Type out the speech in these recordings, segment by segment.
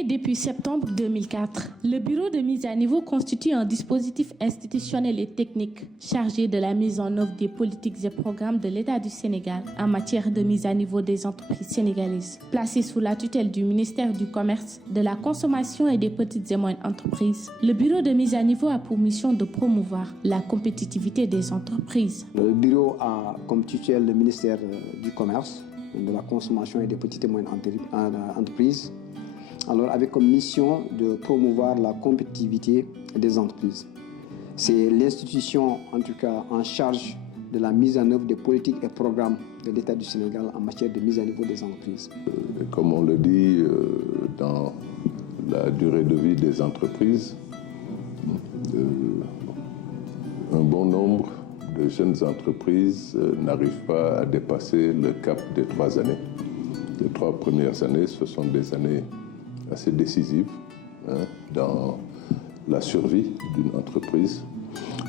Créé depuis septembre 2004, le Bureau de mise à niveau constitue un dispositif institutionnel et technique chargé de la mise en œuvre des politiques et programmes de l'État du Sénégal en matière de mise à niveau des entreprises sénégalaises. Placé sous la tutelle du ministère du Commerce, de la Consommation et des petites et moyennes entreprises, le Bureau de mise à niveau a pour mission de promouvoir la compétitivité des entreprises. Le Bureau a comme tutelle le ministère du Commerce, de la Consommation et des petites et moyennes entreprises. Alors, avec comme mission de promouvoir la compétitivité des entreprises. C'est l'institution, en tout cas, en charge de la mise en œuvre des politiques et programmes de l'État du Sénégal en matière de mise à niveau des entreprises. Comme on le dit, dans la durée de vie des entreprises, un bon nombre de jeunes entreprises n'arrivent pas à dépasser le cap des 3 années. Les 3 premières années, ce sont des années assez décisive dans la survie d'une entreprise.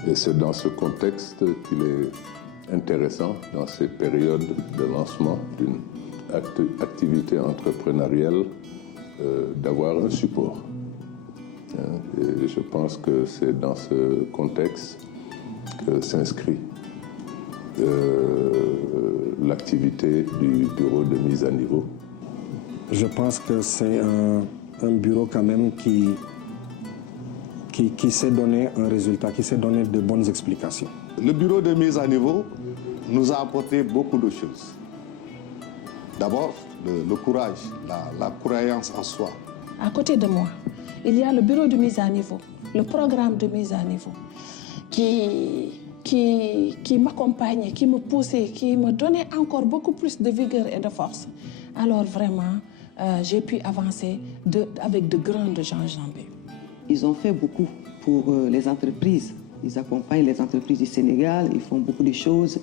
Et c'est dans ce contexte qu'il est intéressant, dans ces périodes de lancement d'une activité entrepreneuriale, d'avoir un support. Et je pense que c'est dans ce contexte que s'inscrit l'activité du bureau de mise à niveau. Je pense que c'est un bureau quand même qui sait donner un résultat, qui sait donner de bonnes explications. Le bureau de mise à niveau nous a apporté beaucoup de choses. D'abord, le courage, la croyance en soi. À côté de moi, il y a le bureau de mise à niveau, le programme de mise à niveau qui m'accompagnait, qui me poussait, qui me donnait encore beaucoup plus de vigueur et de force. Alors vraiment, j'ai pu avancer avec de grandes enjambées. Ils ont fait beaucoup pour les entreprises. Ils accompagnent les entreprises du Sénégal, ils font beaucoup de choses,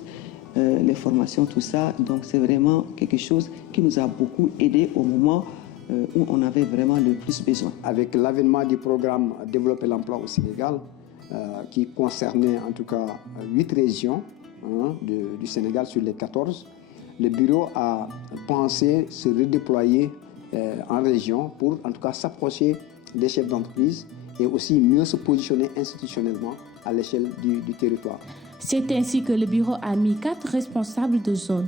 les formations, tout ça. Donc c'est vraiment quelque chose qui nous a beaucoup aidé au moment où on avait vraiment le plus besoin. Avec l'avènement du programme Développer l'emploi au Sénégal, qui concernait en tout cas 8 régions du Sénégal sur les 14, le bureau a pensé se redéployer en région pour en tout cas s'approcher des chefs d'entreprise et aussi mieux se positionner institutionnellement à l'échelle du territoire. C'est ainsi que le bureau a mis 4 responsables de zone,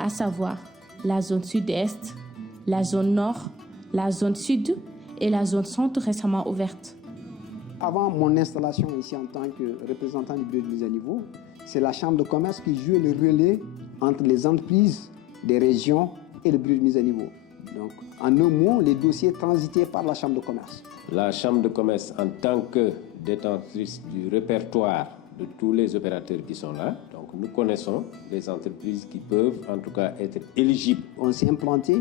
à savoir la zone sud-est, la zone nord, la zone sud et la zone centre récemment ouverte. Avant mon installation ici en tant que représentant du bureau de mise à niveau, c'est la Chambre de commerce qui jouait le relais entre les entreprises des régions et le bureau de mise à niveau. Donc, en un mot, les dossiers transitaient par la Chambre de commerce. La Chambre de commerce, en tant que détentrice du répertoire de tous les opérateurs qui sont là, donc nous connaissons les entreprises qui peuvent en tout cas être éligibles. On s'est implanté,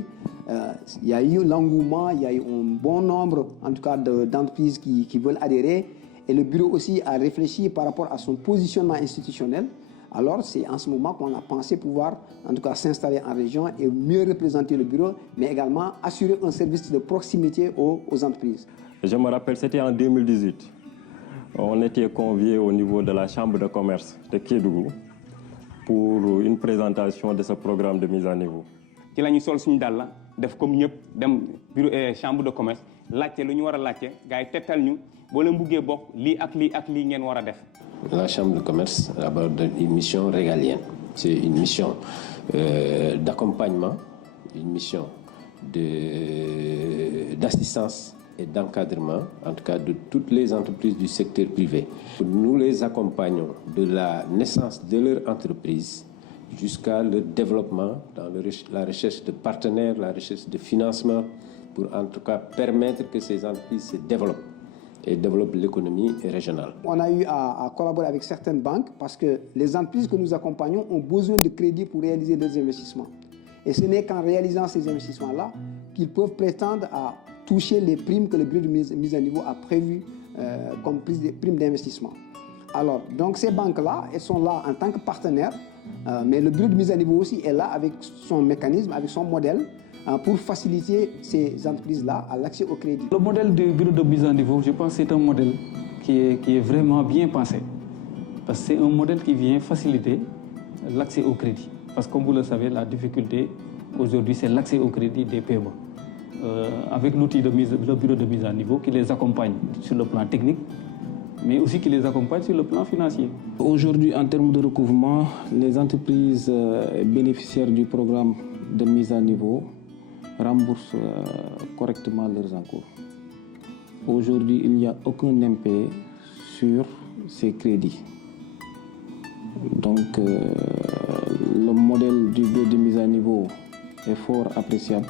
il y a eu l'engouement, il y a eu un bon nombre en tout cas d'entreprises qui veulent adhérer et le bureau aussi a réfléchi par rapport à son positionnement institutionnel. Alors c'est en ce moment qu'on a pensé pouvoir en tout cas s'installer en région et mieux représenter le bureau, mais également assurer un service de proximité aux entreprises. Je me rappelle, c'était en 2018. On était conviés au niveau de la Chambre de commerce de Kédougou pour une présentation de ce programme de mise à niveau. Ci lañu sol suñu dal la def comme ñëpp dem bureau chambre de commerce laccé lu ñu wara laccé gaay tétal ñu bo leen bëggé bok li ak li ngeen wara def. La Chambre de commerce aborde une mission régalienne. C'est une mission d'accompagnement, une mission d'assistance et d'encadrement, en tout cas de toutes les entreprises du secteur privé. Nous les accompagnons de la naissance de leur entreprise jusqu'à leur développement dans la recherche de partenaires, la recherche de financement, pour en tout cas permettre que ces entreprises se développent et développent l'économie régionale. On a eu à collaborer avec certaines banques parce que les entreprises que nous accompagnons ont besoin de crédit pour réaliser leurs investissements. Et ce n'est qu'en réalisant ces investissements-là qu'ils peuvent prétendre à toucher les primes que le bureau de mise à niveau a prévues comme primes d'investissement. Alors, donc ces banques-là, elles sont là en tant que partenaires, mais le bureau de mise à niveau aussi est là avec son mécanisme, avec son modèle, pour faciliter ces entreprises-là à l'accès au crédit. Le modèle du bureau de mise à niveau, je pense que c'est un modèle qui est vraiment bien pensé. Parce que c'est un modèle qui vient faciliter l'accès au crédit. Parce que comme vous le savez, la difficulté aujourd'hui, c'est l'accès au crédit des PME. avec l'outil le bureau de mise à niveau qui les accompagne sur le plan technique, mais aussi qui les accompagne sur le plan financier. Aujourd'hui, en termes de recouvrement, les entreprises bénéficiaires du programme de mise à niveau remboursent correctement leurs encours. Aujourd'hui, il n'y a aucun impayé sur ces crédits. Donc, le modèle du bureau de mise à niveau est fort appréciable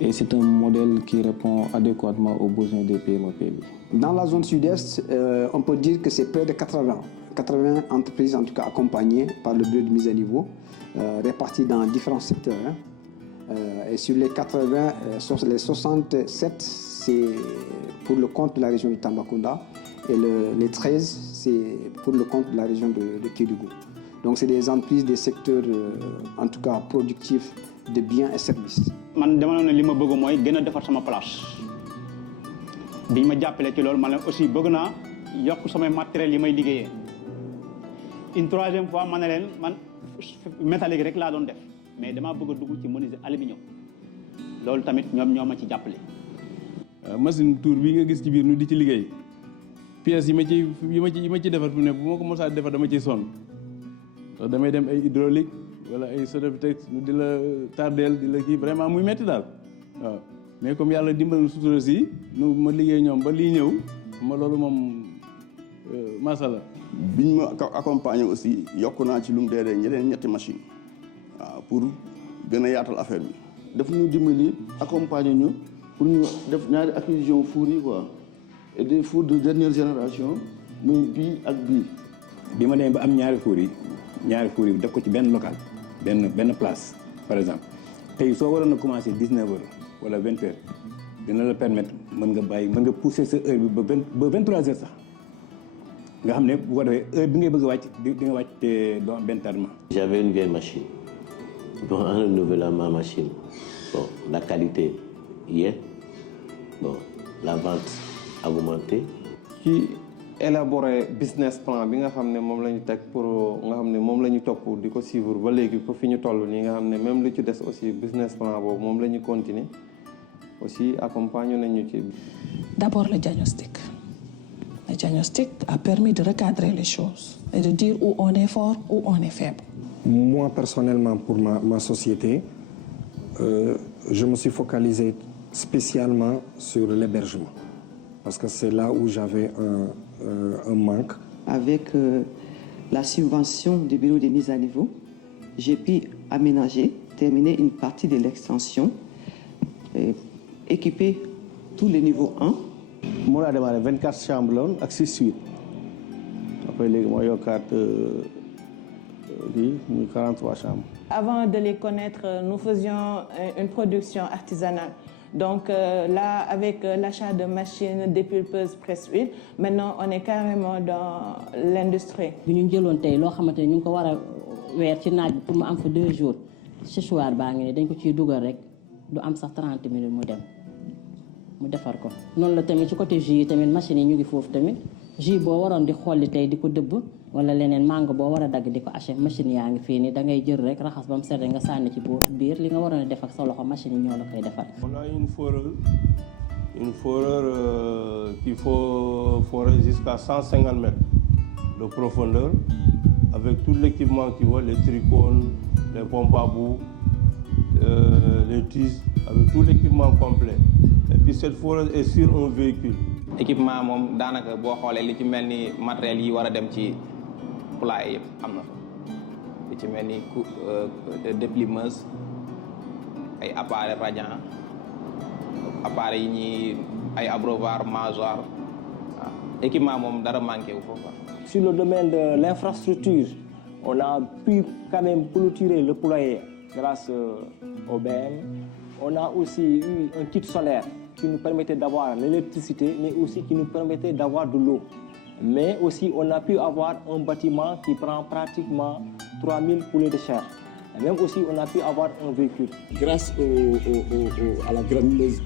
et c'est un modèle qui répond adéquatement aux besoins des PME-PMI. Dans la zone sud-est, on peut dire que c'est près de 80 entreprises en tout cas accompagnées par le bureau de mise à niveau, réparties dans différents secteurs. Et sur les 80, les 67, c'est pour le compte de la région de Tambacounda et les 13, c'est pour le compte de la région de Kédougou. Donc c'est des entreprises des secteurs en tout cas productifs de biens et services. Man dama ne li ma bëgg mooy gën a defar sama place biñ ma jàppale ci loolu man aussi bëgg naa yokk samay matériel yi may liggéeyee une troisième fois ma ne leen man métallique rek laa doon def mais damaa bëgg a dugg ci menuisier aluminium loolu tamit ñoom ñoo ma ci jàppale. machine tour bi nga gis ci biir nu di ci liggéey pièces yi ma ci defar fi ne bu ma ko mosaa defar dama ciy sonn ndax damay dem ay hydraulique wala ay Sodefitex ñu di la tardeel di la kii vraiment muy metti daal waaw mais comme yàlla dimbal sutura si nu ma liggéey ñoom ba lii ñëw ma loolu moom masala biñ ma accompagner aussi yokk naa ci lu mu dee ñetti machine waaw pour gën a yaatal affaire bi daf ñu dimbali accompagner ñu pour ñu def ñaari acquisition four yi quoi et des fours de dernière génération muy bii ak bii bi ma demee ba am ñaari four yi def ko ci benn local benn place par exemple tey soo waroon a commencer 19 heures wala 20 heures dina la permettre mën nga pousser sa heure bi ba 23 heures sax nga xam ne bu ko defee heure bi ngay bëgg a wàcc di nga wàcc te doo am benn tardement. J'avais une vieille machine. Bon, en renouvelant ma machine, bon, la qualité y est, bon, la vente a augmenté. Qui élaborer business plan bi nga xam ne moom la ñu teg pour nga xam ne moom la ñu topp di ko suivre ba léegi ba fi ñu toll nii nga xam ne même lu ci des aussi business plan boobu moom la ñu continuer aussi accompagner nañu ci. D'abord le diagnostic. Le diagnostic a permis de recadrer les choses et de dire où on est fort, où on est faible. Moi personnellement pour ma société, je me suis focalisé spécialement sur l'hébergement parce que c'est là où j'avais un manque. Avec la subvention du bureau de mise à niveau, j'ai pu aménager, terminer une partie de l'extension, équiper tous les niveaux 1. Moi, j'ai démarré 24 chambres avec 6 suites. Après, j'ai yokkaat 43 chambres. Avant de les connaître, nous faisions une production artisanale. Donc là, avec l'achat de machines dépulpeuses presse-huile, maintenant on est carrément dans l'industrie. bi ñu jëloon tey loo xamante ne ñu ngi ko war a weer ci naaj bi pour mu am fa 2 jours séchoir baa ngi ne dañ ko ciy dugal rek du am sax 30 minutes mu dem mu defar ko. noonu la tamit ci côté jus yi tamit machines yi ñu ngi foofu tamit jus boo waroon di xolli tey di ko dëbb wala leneen mango boo war a dagg di ko haché machine yaa ngi fii nii da ngay jël rek raxas ba mu set nga sànni ci biir li nga waroon a def ak sa loxo machine yi ñoo la koy defar. On a une foreur qu'il faut forer jusqu'à 150 mètres de profondeur avec tout l'équipement qui va, les trichones, les pompes à bout, les tiges, avec tout l'équipement complet. Et puis cette foreuse est sur un véhicule. Équipement moom daanaka boo xoolee li ci mel ni matériel yi war a dem ci poulailler yëpp am na fa li ci mel ni déplimeuse ay appareil radiant appareil yi ñuy ay abreuvoir mangeoire waaw équipement moom dara manqué wu foofu. Sur le domaine de l'infrastructure, on a pu quand même clôturer le poulailler grâce au BM. On a aussi eu un kit solaire qui nous permettait d'avoir l'électricité, mais aussi qui nous permettait d'avoir de l'eau. Mais aussi, on a pu avoir un bâtiment qui prend pratiquement 3000 poulets de chair. Et même aussi, on a pu avoir un véhicule. Grâce à la granuleuse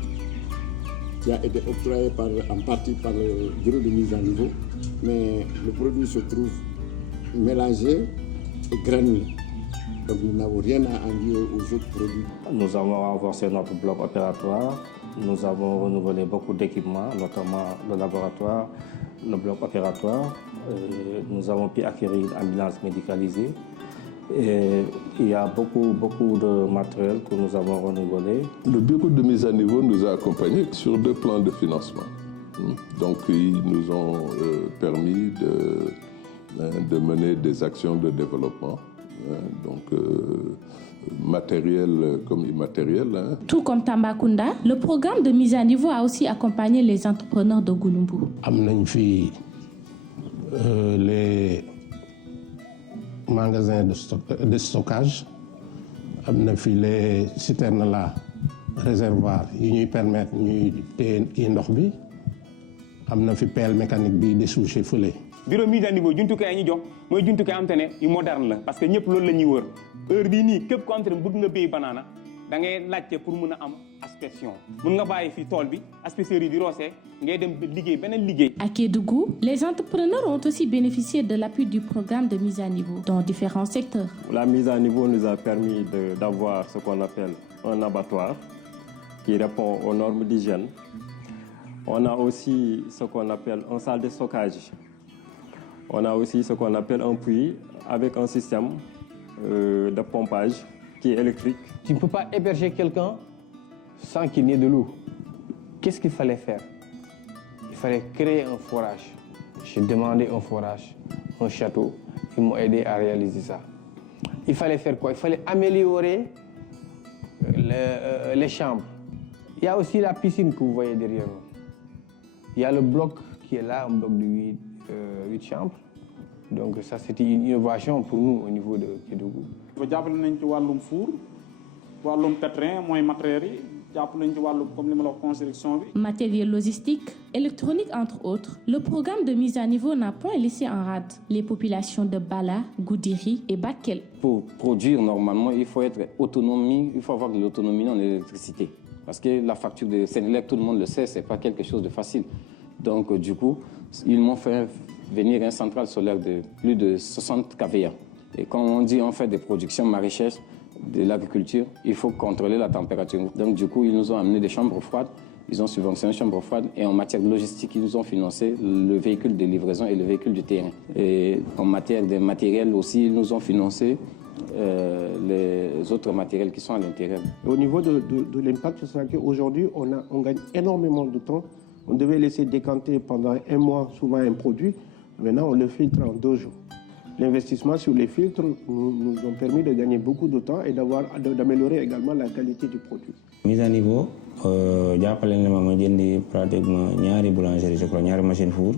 qui a été octroyée en partie par le bureau de mise à niveau, mais le produit se trouve mélangé et granulé. Donc nous n'avons rien à envier aux autres produits. Nous avons renforcé notre bloc opératoire. Nous avons renouvelé beaucoup d'équipements, notamment le laboratoire, le bloc opératoire. Nous avons pu acquérir une ambulance médicalisée. Et il y a beaucoup de matériel que nous avons renouvelé. Le bureau de mise à niveau nous a accompagnés sur 2 plans de financement. Donc ils nous ont permis de mener des actions de développement, matériel comme immatériel. Tout comme Tambacounda, le programme de mise à niveau a aussi accompagné les entrepreneurs de Gouloumbou. Les magasins de stockage, les citernes là, réservoirs, qui nous permettent de téye ndox bi, amna fi pelle mécanique bi dessouché feulé. Bureau mise à niveau jumtukaay ñi jox moy jumtukaay am tane yu moderne la parce que ñepp loolu lañuy wër heure bi ni képp ko am tane bëgg nga béy banana da ngay laccé pour mëna am inspection mën nga bayyi fi tool bi inspecteur yi di rossé ngay dem liggéey benen liggéey. À Kédougou, les entrepreneurs ont aussi bénéficié de l'appui du programme de mise à niveau dans différents secteurs. La mise à niveau nous a permis d'avoir ce qu'on appelle un abattoir qui répond aux normes d'hygiène. On a aussi ce qu'on appelle une salle de stockage. On a aussi ce qu'on appelle un puits avec un système de pompage qui est électrique. Tu ne peux pas héberger quelqu'un sans qu'il n'y ait de l'eau. Qu'est-ce qu'il fallait faire? Il fallait créer un forage. J'ai demandé un forage, un château. Ils m'ont aidé à réaliser ça. Il fallait faire quoi? Il fallait améliorer les chambres. Il y a aussi la piscine que vous voyez derrière nous. Il y a le bloc qui est là, un bloc de 8 chambres. Donc ça, c'était une innovation pour nous au niveau de Kédougou. Matériel logistique, électronique entre autres, le programme de mise à niveau n'a point laissé en rade les populations de Bala, Goudiri et Bakel. Pour produire normalement, il faut être autonomie, il faut avoir de l'autonomie en électricité. Parce que la facture de Sénélec, tout le monde le sait, c'est pas quelque chose de facile. Donc du coup, ils m'ont fait venir une centrale solaire de plus de 60 kVA. Et quand on dit on fait des productions maraîchères, de l'agriculture, il faut contrôler la température. Donc du coup, ils nous ont amené des chambres froides, ils ont subventionné les chambres froides et en matière de logistique, ils nous ont financé le véhicule de livraison et le véhicule de terrain. Et en matière de matériel aussi, ils nous ont financé les autres matériels qui sont à l'intérieur. Au niveau de l'impact, c'est qu'aujourd'hui, on gagne énormément de temps. On devait laisser décanter pendant un mois souvent un produit. Maintenant, on le filtre en 2 jours. L'investissement sur les filtres nous ont permis de gagner beaucoup de temps et d'améliorer également la qualité du produit. Mise à niveau, jàppale na ma jëndi pratiquement ñaari boulangerie, je crois, ñaari machine four,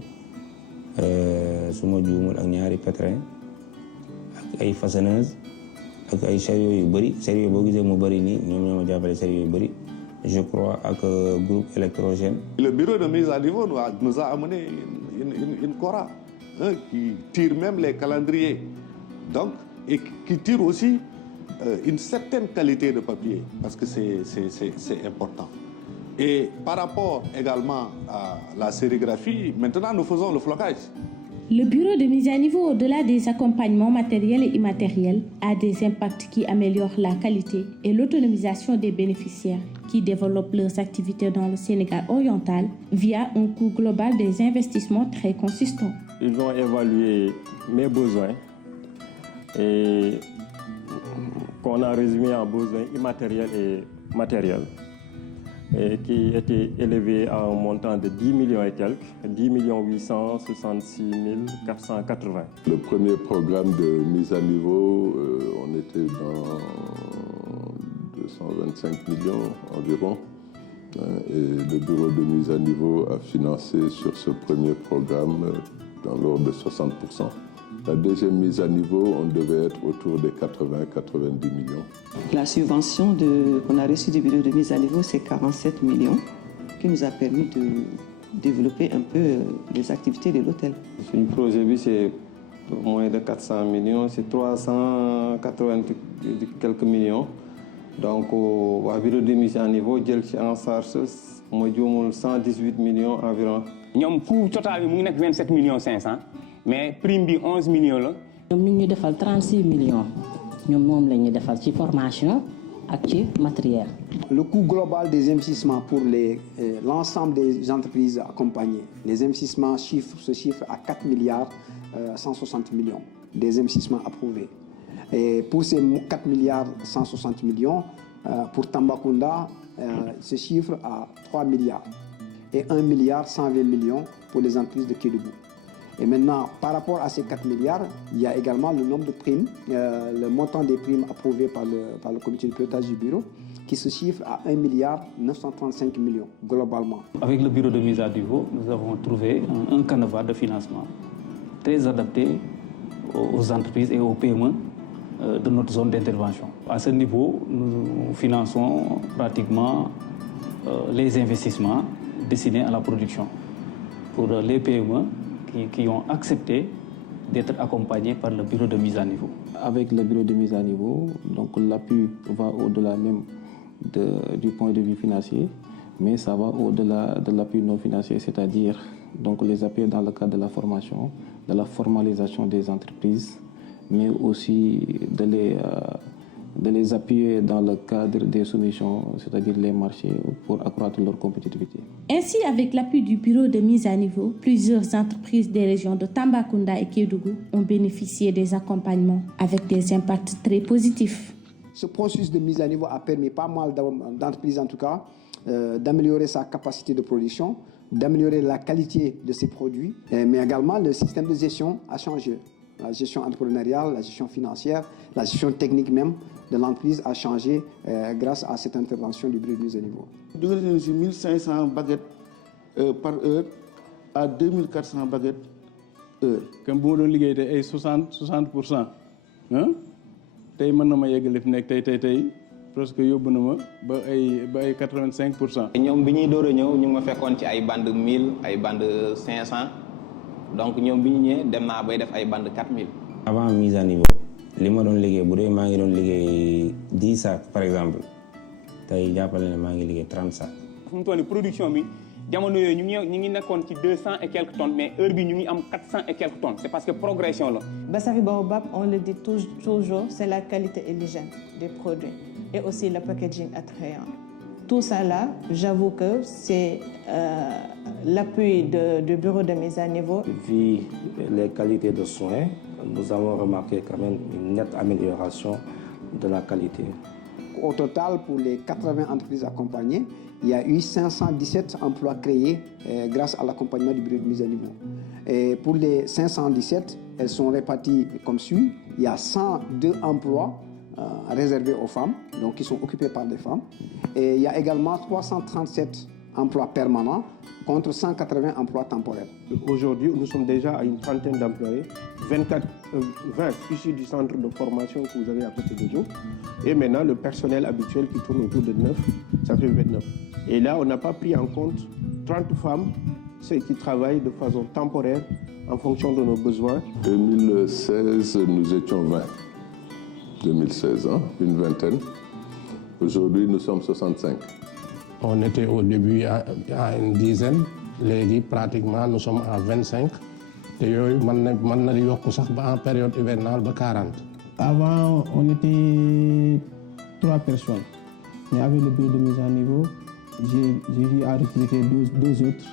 su ma juumul ak ñaari pétrin, ak ay façonneuse, ak ay chariot yu bëri, chariot boo gisee mu bëri nii ñoom ñoo ma jàppale chariot yu bëri, je crois, ak groupe électrogène. Le bureau de mise à niveau nous a amené une Cora. Qui tire même les calendriers, donc, et qui tire aussi une certaine qualité de papier, parce que c'est important. Et par rapport également à la sérigraphie, maintenant nous faisons le flocage. Le bureau de mise à niveau, au-delà des accompagnements matériels et immatériels, a des impacts qui améliorent la qualité et l'autonomisation des bénéficiaires qui développent leurs activités dans le Sénégal oriental via un coût global des investissements très consistant. Ils ont évalué mes besoins et qu'on a résumé en besoins immatériels et matériels, et qui était élevé à un montant de 10 millions et quelques, 10 866 480. Le premier programme de mise à niveau, on était dans 225 millions environ. Et le bureau de mise à niveau a financé sur ce premier programme dans l'ordre de 60%. La deuxième mise à niveau, on devait être autour des 80-90 millions. La subvention qu'on a reçue du bureau de mise à niveau, c'est 47 millions, qui nous a permis de développer un peu les activités de l'hôtel. Le projet, c'est moins de 400 millions, c'est 380 quelques millions. Donc, au bureau de mise à niveau, j'ai en charge 118 millions environ. Le coût total est 27 500 mais prime bi 11 millions. Nous avons fait 36 millions ñoom moom la ñuy defal ci formation ak ci matériel. Le coût global des investissements pour l'ensemble des entreprises accompagnées, les investissements se chiffrent à 4 milliards 160 millions des investissements approuvés. Et pour ces 4 milliards 160 millions, pour Tambacounda, se chiffre à 3 milliards et 1 milliard 120 millions pour les entreprises de Kédougou. Et maintenant, par rapport à ces 4 milliards, il y a également le nombre de primes, le montant des primes approuvées par le comité de pilotage du bureau, qui se chiffre à 1 milliard 935 millions globalement. Avec le bureau de mise à niveau, nous avons trouvé un canevas de financement très adapté aux entreprises et aux PME de notre zone d'intervention. À ce niveau, nous finançons pratiquement les investissements destinés à la production pour les PME qui ont accepté d'être accompagnés par le bureau de mise à niveau. Avec le bureau de mise à niveau, donc l'appui va au-delà même du point de vue financier, mais ça va au-delà de l'appui non financier, c'est-à-dire donc les appuis dans le cadre de la formation, de la formalisation des entreprises, mais aussi de les appuyer dans le cadre des soumissions, c'est-à-dire les marchés, pour accroître leur compétitivité. Ainsi, avec l'appui du bureau de mise à niveau, plusieurs entreprises des régions de Tambacounda et Kédougou ont bénéficié des accompagnements avec des impacts très positifs. Ce processus de mise à niveau a permis pas mal d'entreprises, en tout cas, d'améliorer sa capacité de production, d'améliorer la qualité de ses produits, mais également le système de gestion a changé. La gestion entrepreneuriale, la gestion financière, la gestion technique même de l'entreprise a changé grâce à cette intervention du bureau de mise à niveau. De 1500 baguettes par heure à 2400 baguettes heure. Comme bu ma doon liggéey tey ay 60%, tey mën na ma yeggale fi nekk tey presque yóbbu na ma ba ay 85%. ñoom bi ñuy door a ñëw ñu ngi ma fekkoon ci ay bande 1000 ay bande 500 donc ñoom bi ñu ñëwee dem naa bay def ay bande 4000. Avant mise à niveau li ma doon liggéey bu dee maa ngi doon liggéey 10 sacs par exemple tey jàppale ne maa ngi liggéey 30 sacs. fu mu toll nii production bi jamono yooyu ñu ngi nekkoon ci 200 et quelques tonnes mais heure bi ñu ngi am 400 et quelques tonnes c'est parce que progression la. Bassari Baobab, on le dit toujours, c'est la qualité et l'hygiène des produits et aussi le packaging attrayant. Tout ça là, j'avoue que c'est l'appui du bureau de mise à niveau. Vu les qualités de soins, nous avons remarqué quand même une nette amélioration de la qualité. Au total, pour les 80 entreprises accompagnées, il y a eu 517 emplois créés grâce à l'accompagnement du bureau de mise à niveau. Et pour les 517, elles sont réparties comme suit. Il y a 102 emplois réservés aux femmes, donc qui sont occupés par des femmes. Et il y a également 337 emplois permanents contre 180 emplois temporaires. Aujourd'hui, nous sommes déjà à une trentaine d'employés, 20 issus du centre de formation que vous avez à côté de nous. Et maintenant, le personnel habituel qui tourne autour de 9, ça fait 29. Et là, on n'a pas pris en compte 30 femmes, ceux qui travaillent de façon temporaire en fonction de nos besoins. 2016, nous étions 20. 2016, une vingtaine. Aujourd'hui, nous sommes 65. On était au début à une dizaine. Léegi, pratiquement, nous sommes à 25. Et mën na yokk sax ba en période hivernale ba 40. Avant, on était 3 personnes. Mais avec le bureau de mise à niveau, j'ai eu à recruter 2 autres.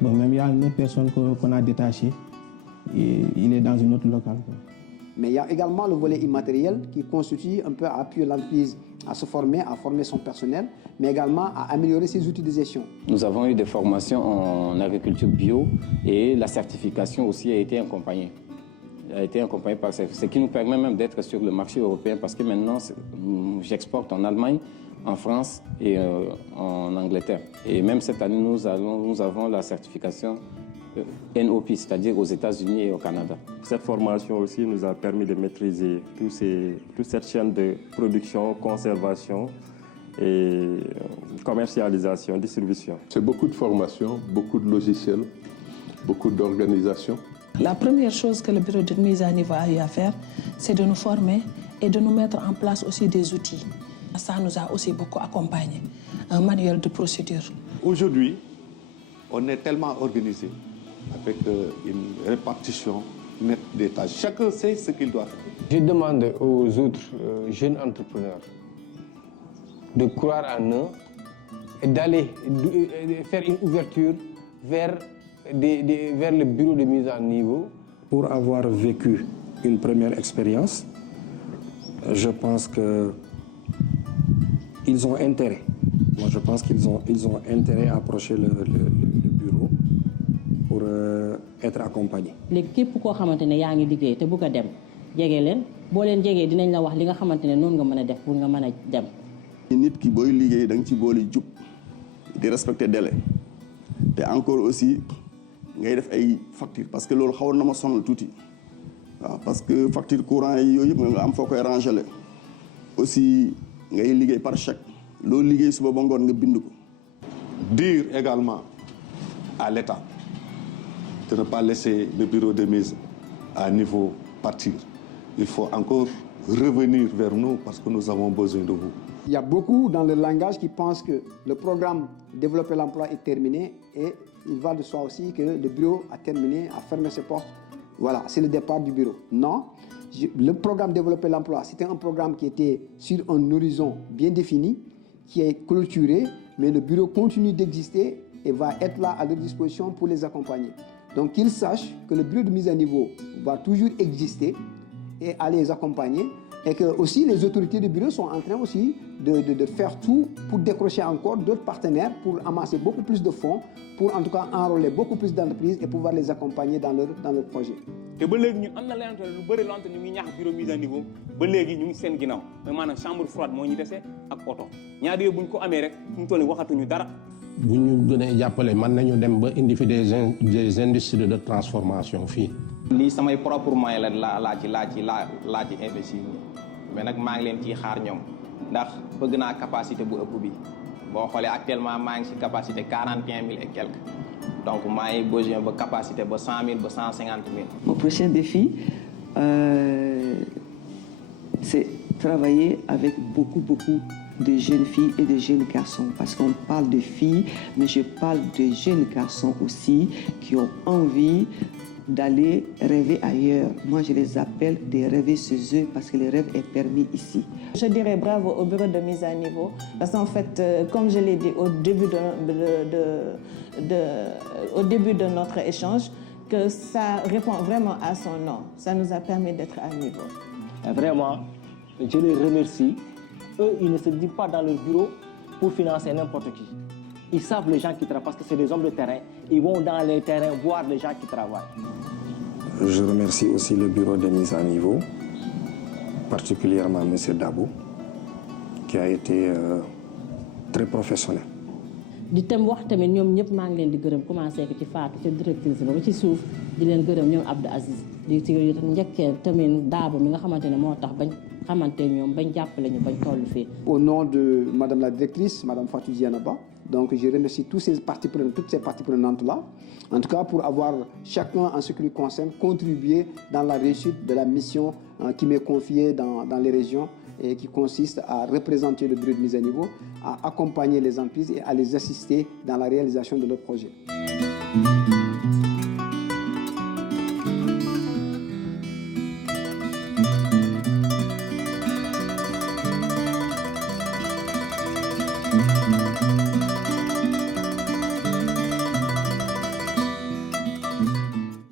Bon, même il y a une autre personne qu'on a détachée. Il est dans une autre locale. Mais il y a également le volet immatériel qui constitue un peu à appuyer l'entreprise à se former, à former son personnel, mais également à améliorer ses outils de gestion. Nous avons eu des formations en agriculture bio et la certification aussi a été accompagnée. Par ce qui nous permet même d'être sur le marché européen parce que maintenant, j'exporte en Allemagne, en France et en Angleterre. Et même cette année, nous avons la certification NOP, c'est-à-dire aux États-Unis et au Canada. Cette formation aussi nous a permis de maîtriser toute cette chaîne de production, conservation et commercialisation, distribution. C'est beaucoup de formation, beaucoup de logiciels, beaucoup d'organisation. La première chose que le bureau de mise à niveau a eu à faire, c'est de nous former et de nous mettre en place aussi des outils. Ça nous a aussi beaucoup accompagnés, un manuel de procédure. Aujourd'hui, on est tellement organisé avec une répartition net des tâches. Chacun sait ce qu'il doit faire. Je demande aux autres jeunes entrepreneurs de croire en eux et d'aller faire une ouverture vers le bureau de mise à niveau. Pour avoir vécu une première expérience, je pense qu'ils ont intérêt. Moi, je pense qu'ils ont intérêt à approcher le bureau pour être accompagnés. léegi képp koo xamante ne yaa ngi liggéey te bëgg a dem jege leen boo leen jegee dinañ la wax li nga xamante ne noonu nga mën a def pour nga mën a dem. nit ki booy liggéey da nga ci boole jub di respecter délai te encore aussi ngay def ay facture parce que loolu xawoon na ma sonal tuuti waaw parce que facture courant yi yooyu yëpp nga am foo koy ranger aussi ngay liggéey par chèque loolu liggéey suba ba ngoon nga bind ko. Dire également à l'État de ne pas laisser le bureau de mise à niveau partir. Il faut encore revenir vers nous parce que nous avons besoin de vous. Il y a beaucoup dans le langage qui pensent que le programme Développer l'emploi est terminé et il va de soi aussi que le bureau a terminé, a fermé ses portes. Voilà, c'est le départ du bureau. Non, le programme Développer l'emploi, c'était un programme qui était sur un horizon bien défini, qui est clôturé, mais le bureau continue d'exister et va être là à leur disposition pour les accompagner. Donc qu'ils sachent que le bureau de mise à niveau va toujours exister et à les accompagner et que aussi les autorités du bureau sont en train aussi de faire tout pour décrocher encore d'autres partenaires pour amasser beaucoup plus de fonds, pour en tout cas enrôler beaucoup plus d'entreprises et pouvoir les accompagner dans leur projet. te ba léegi ñu am na leneen lu bëri lante ñu ngi ñaax bureau mise à niveau ba léegi ñu ngi seen ginnaaw mais maanaam chambre froide moo ñu dese ak oto ñaar yooyu bu ñu ko amee rek fu mu toll nii waxatuñu dara. bu ñu gënee jàppale mën nañu dem ba indi fi des industries de transformation fii. lii samay propre moyen la laa ci investir mais nag maa ngi leen ciy xaar ñoom ndax bëgg naa capacité bu ëpp bi boo xoolee actuellement maa ngi ci capacité 41 000 et quelques donc maa ngi besoin ba capacité ba 100 000 ba 150 000. Mon prochain défi c'est travailler avec beaucoup de jeunes filles et de jeunes garçons parce qu'on parle de filles mais je parle de jeunes garçons aussi qui ont envie d'aller rêver ailleurs. Moi, je les appelle des rêver chez eux parce que le rêve est permis ici. Je dirais bravo au bureau de mise à niveau parce qu'en fait, comme je l'ai dit au début de notre échange, que ça répond vraiment à son nom. Ça nous a permis d'être à niveau. Vraiment, je les remercie. Eux, ils ne se disent pas dans leur bureau pour financer n'importe qui. Ils savent les gens qui travaillent parce que c'est des hommes de terrain. Ils vont dans les terrains voir les gens qui travaillent. Je remercie aussi le bureau de mise à niveau, particulièrement M. Dabo, qui a été très professionnel. di tam wax tamit ñoom ñëpp maa ngi leen di gërëm commencé ko ci Fatou ci directrice ba ci suuf di leen gërëm ñoom Abdou Aziz di ci njëkkee tamit Dabo mi nga xamante ne moo tax bañ xamante ñoom bañ jàppale ñu bañ toll fii. Au nom de Madame la directrice, Madame Fatou Dianaba, donc je remercie toutes ces parties prenantes là, en tout cas pour avoir chacun en ce qui lui concerne contribué dans la réussite de la mission qui m'est confiée dans les régions et qui consiste à représenter le bureau de mise à niveau, à accompagner les entreprises et à les assister dans la réalisation de leurs projets.